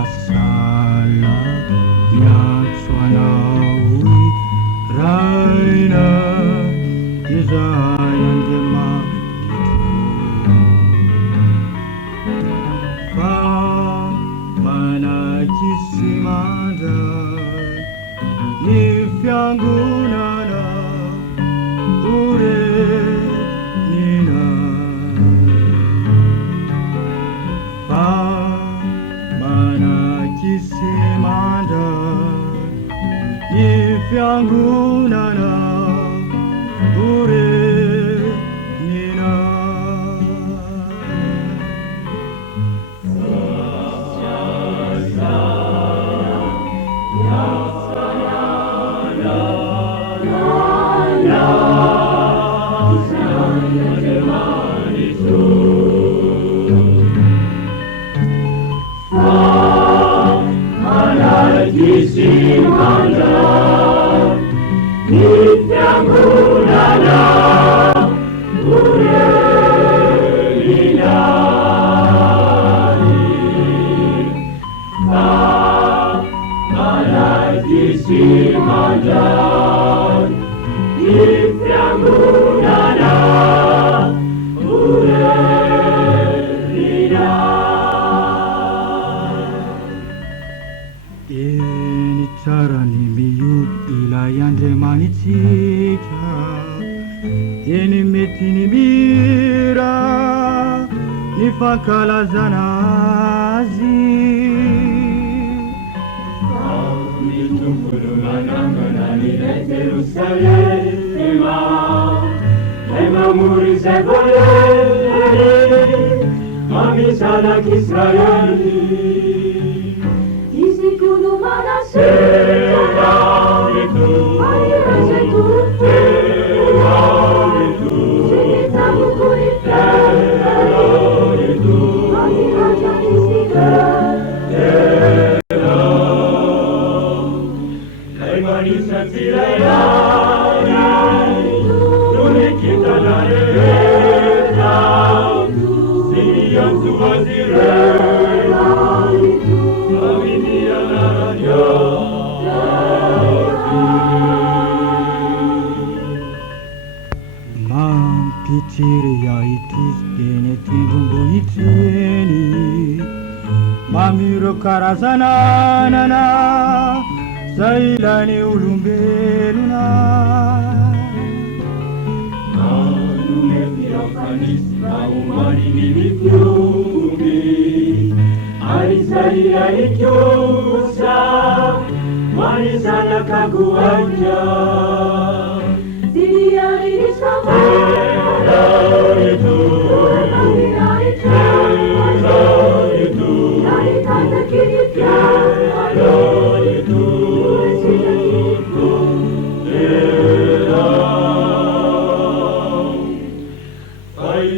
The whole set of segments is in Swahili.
misalasala miantso Anao raina izay andriamanitro fa manaky sy mandray ny fiangonana orenina fa manaky sy mandray ny fiangonana orenina Eny tsara ny mioty ilay andriamanitsika, eny mety ny mira ny fankalazana azy. Ny tompony manangana ilay Jerosalema, lay mamory izay voahery mamisanaky Israely. Tudo manasce, Mampitiria itisy eny tendrombo itseny, mamiro karazananana zay ilany olombelona. Manome fiafanisy na omany ny mitomby, ary zay ilany kosa manisana-kagoaika.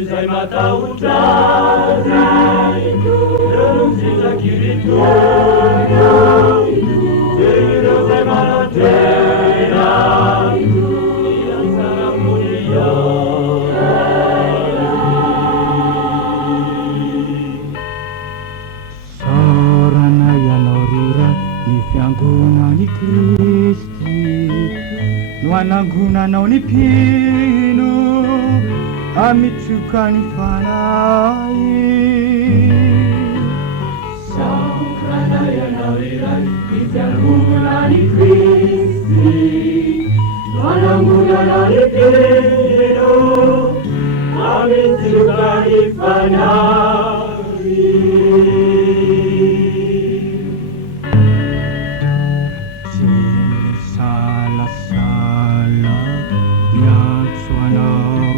Zay matahotrany nonzizakiritono, ireo zay manatena ilansanamonia. Sarana ianao rira ny fiangonan'i Kristy, no anangonanao ny mpino amitsoka ny fanahy. Sakrana ianao iray ny fiangonan'i Kristy, no anangonanao ny mpino amitsoka ny fanahy. Misalasala miantso Anao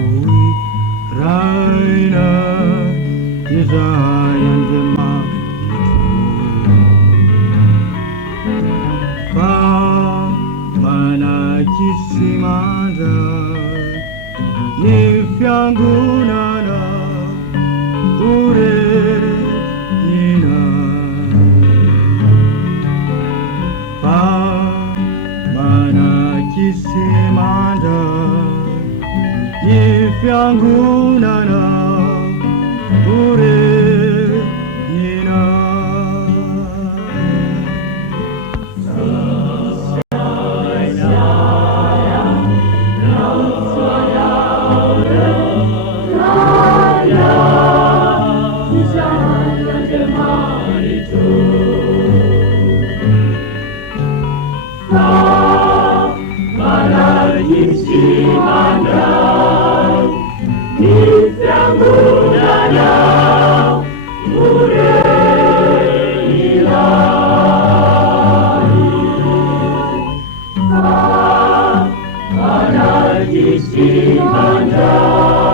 raina izay andriamanitro fa manaky sy mandray ny fiangonana orenina. Temani tu Malagasy Anao Ny fiangonanao Murelilay Malagasy Anao